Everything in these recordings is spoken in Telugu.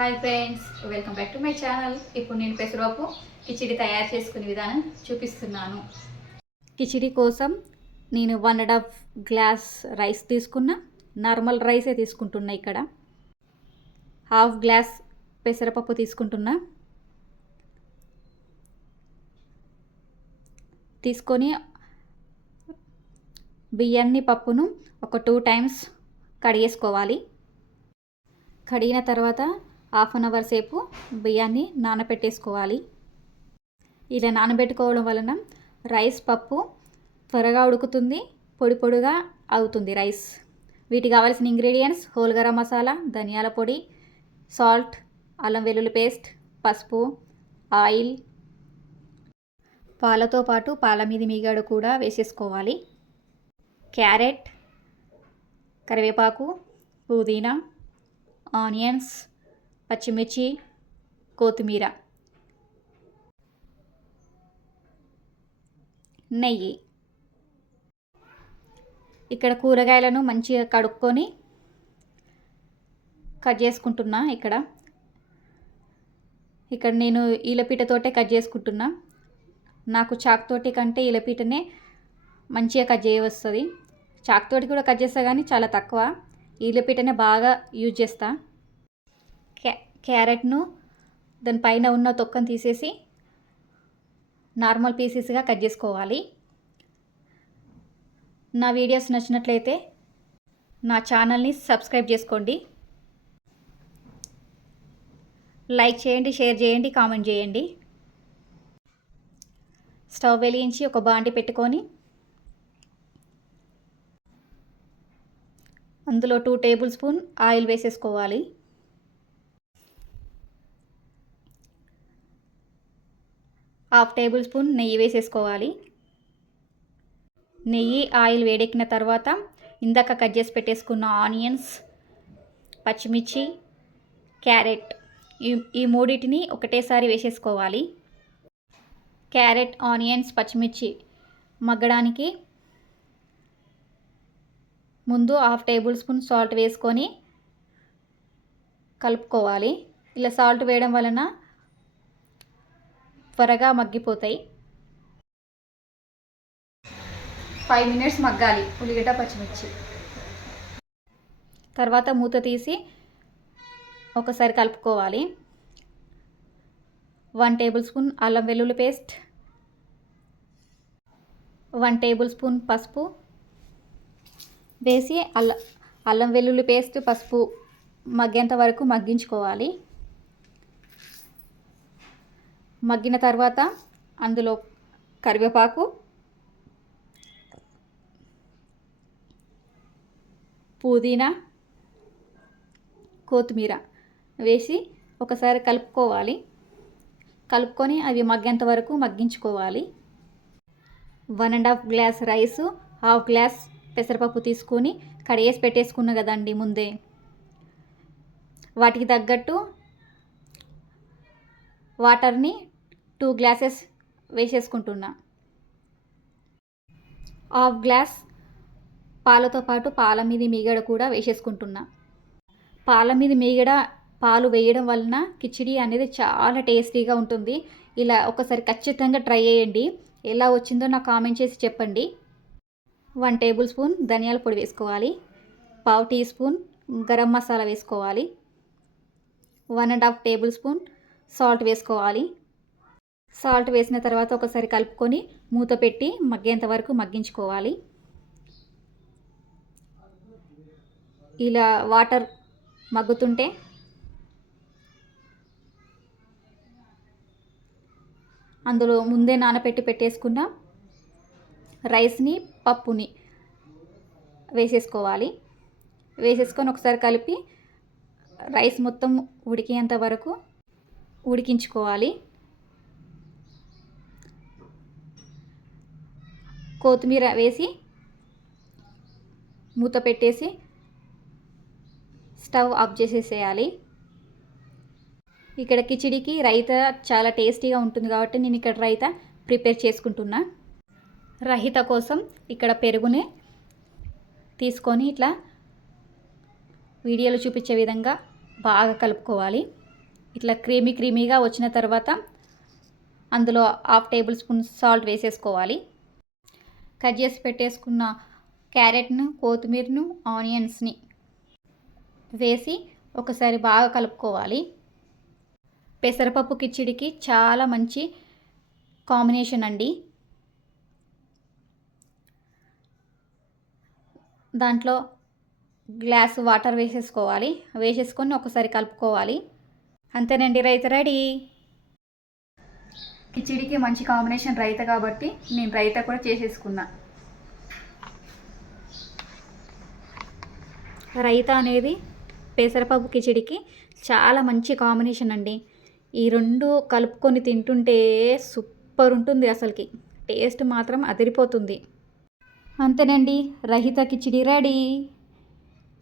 Hi friends welcome back to my channel ఇప్పుడు నేను పెసరపప్పు కిచిడి తయారు చేసుకునే విధానం చూపిస్తున్నాను. కిచిడి కోసం నేను one and half glass rice తీసుకున్నా. నార్మల్ రైసే తీసుకుంటున్నా ఇక్కడ. హాఫ్ గ్లాస్ పెసరపప్పు తీసుకుంటున్నా. తీసుకొని బియ్యాన్ని పప్పును ఒక టూ టైమ్స్ కడిగేసుకోవాలి. కడిగిన తర్వాత హాఫ్ అన్ అవర్ సేపు బియ్యాన్ని నానబెట్టేసుకోవాలి. ఇలా నానబెట్టుకోవడం వలన రైస్ పప్పు త్వరగా ఉడుకుతుంది పొడి పొడిగా అవుతుంది రైస్. వీటికి కావాల్సిన ఇంగ్రీడియంట్స్ హోల్ గరం మసాలా ధనియాల పొడి సాల్ట్ అల్లం వెల్లుల్లి పేస్ట్ పసుపు ఆయిల్. పాలతో పాటు పాల మీద మీగడ కూడా వేసేసుకోవాలి. క్యారెట్ కరివేపాకు పుదీనా ఆనియన్స్ పచ్చిమిర్చి కొత్తిమీర నెయ్యి. ఇక్కడ కూరగాయలను మంచిగా కడుక్కొని కట్ చేసుకుంటున్నా ఇక్కడ. ఇక్కడ నేను ఈలపీటతోటే కట్ చేసుకుంటున్నా. నాకు చాక్ తోటి కంటే ఈలపీటనే మంచిగా కట్ చేయవస్తుంది. చాక్ తోటి కూడా కట్ చేస్తా కానీ చాలా తక్కువ. ఈలపీటనే బాగా యూజ్ చేస్తాను క్యారెట్ను దాని పైన ఉన్న తొక్కను తీసేసి నార్మల్ పీసెస్గా కట్ చేసుకోవాలి. నా వీడియోస్ నచ్చినట్లయితే నా ఛానల్ని సబ్స్క్రైబ్ చేసుకోండి. లైక్ చేయండి షేర్ చేయండి కామెంట్ చేయండి. స్టవ్ వెలిగించి ఒక బాండి పెట్టుకొని అందులో టూ టేబుల్ స్పూన్ ఆయిల్ వేసేసుకోవాలి. హాఫ్ టేబుల్ స్పూన్ నెయ్యి వేసేసుకోవాలి. నెయ్యి ఆయిల్ వేడెక్కిన తర్వాత ఇందాక కట్ చేసి పెట్టేసుకున్న ఆనియన్స్ పచ్చిమిర్చి క్యారెట్ ఈ ఈ మూడింటిని ఒకటేసారి వేసేసుకోవాలి. క్యారెట్ ఆనియన్స్ పచ్చిమిర్చి మగ్గడానికి ముందు హాఫ్ టేబుల్ స్పూన్ సాల్ట్ వేసుకొని కలుపుకోవాలి. ఇలా సాల్ట్ వేయడం వలన త్వరగా మగ్గిపోతాయి. ఫైవ్ మినిట్స్ మగ్గాలి. ఉల్లిగడ్డ పచ్చిమిర్చి. తర్వాత మూత తీసి ఒకసారి కలుపుకోవాలి. వన్ టేబుల్ స్పూన్ అల్లం వెల్లుల్లి పేస్ట్. వన్ టేబుల్ స్పూన్ పసుపు. వేసి అల్ల అల్లం వెల్లుల్లి పేస్ట్ పసుపు మగ్గేంత వరకు మగ్గించుకోవాలి. మగ్గిన తర్వాత అందులో కరివేపాకు పుదీనా కొత్తిమీర వేసి ఒకసారి కలుపుకోవాలి. కలుపుకొని అవి మగ్గేంత వరకు మగ్గించుకోవాలి. One and half glass rice half glass పెసరపప్పు తీసుకొని కడిగేసి పెట్టేసుకున్నా కదండి ముందే. వాటికి తగ్గట్టు వాటర్ని టూ గ్లాసెస్ వేసేసుకుంటున్నా. హాఫ్ గ్లాస్ పాలతో పాటు పాల మీద మీగడ కూడా వేసేసుకుంటున్నా. పాల మీద మీగడ పాలు వేయడం వలన కిచిడి అనేది చాలా టేస్టీగా ఉంటుంది. ఇలా ఒకసారి ఖచ్చితంగా ట్రై చేయండి. ఎలా వచ్చిందో నాకు కామెంట్ చేసి చెప్పండి. వన్ టేబుల్ స్పూన్ ధనియాల పొడి వేసుకోవాలి. పావు టీ స్పూన్ గరం మసాలా వేసుకోవాలి. One and half tablespoon salt వేసుకోవాలి. సాల్ట్ వేసిన తర్వాత ఒకసారి కలుపుకొని మూత పెట్టి మగ్గేంత వరకు మగ్గించుకోవాలి. ఇలా వాటర్ మగ్గుతుంటే అందులో ముందే నానబెట్టి పెట్టేసుకున్న రైస్ని పప్పుని వేసేసుకోవాలి. వేసేసుకొని ఒకసారి కలిపి రైస్ మొత్తం ఉడికేంత వరకు ఉడికించుకోవాలి. కొత్తిమీర వేసి మూత పెట్టేసి స్టవ్ ఆఫ్ చేసేసేయాలి. ఇక్కడ కిచిడికి రైత చాలా టేస్టీగా ఉంటుంది కాబట్టి నేను ఇక్కడ రైత ప్రిపేర్ చేసుకుంటున్నా. రహిత కోసం ఇక్కడ పెరుగుని తీసుకొని ఇట్లా వీడియోలో చూపించే విధంగా బాగా కలుపుకోవాలి. ఇట్లా క్రీమీ క్రీమీగా వచ్చిన తర్వాత అందులో హాఫ్ టేబుల్ స్పూన్ సాల్ట్ వేసేసుకోవాలి. కట్ చేసి పెట్టేసుకున్న క్యారెట్ను కొత్తిమీరను ఆనియన్స్ని వేసి ఒకసారి బాగా కలుపుకోవాలి. పెసరపప్పు కిచిడికి చాలా మంచి కాంబినేషన్ అండి. దాంట్లో గ్లాస్ వాటర్ వేసేసుకోవాలి. వేసేసుకొని ఒకసారి కలుపుకోవాలి. అంతేనండి రైతు రెడీ. కిచిడికి మంచి కాంబినేషన్ రైత కాబట్టి నేను రైత కూడా చేసేసుకున్నా. రైత అనేది పెసరపప్పు కిచిడికి చాలా మంచి కాంబినేషన్ అండి. ఈ రెండు కలుపుకొని తింటుంటే సూపర్ ఉంటుంది అసలుకి. టేస్ట్ మాత్రం అదిరిపోతుంది. అంతేనండి రహిత కిచిడి రెడీ.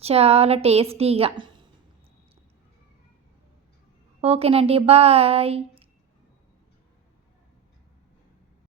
చాలా టేస్టీగా. ఓకేనండి బాయ్.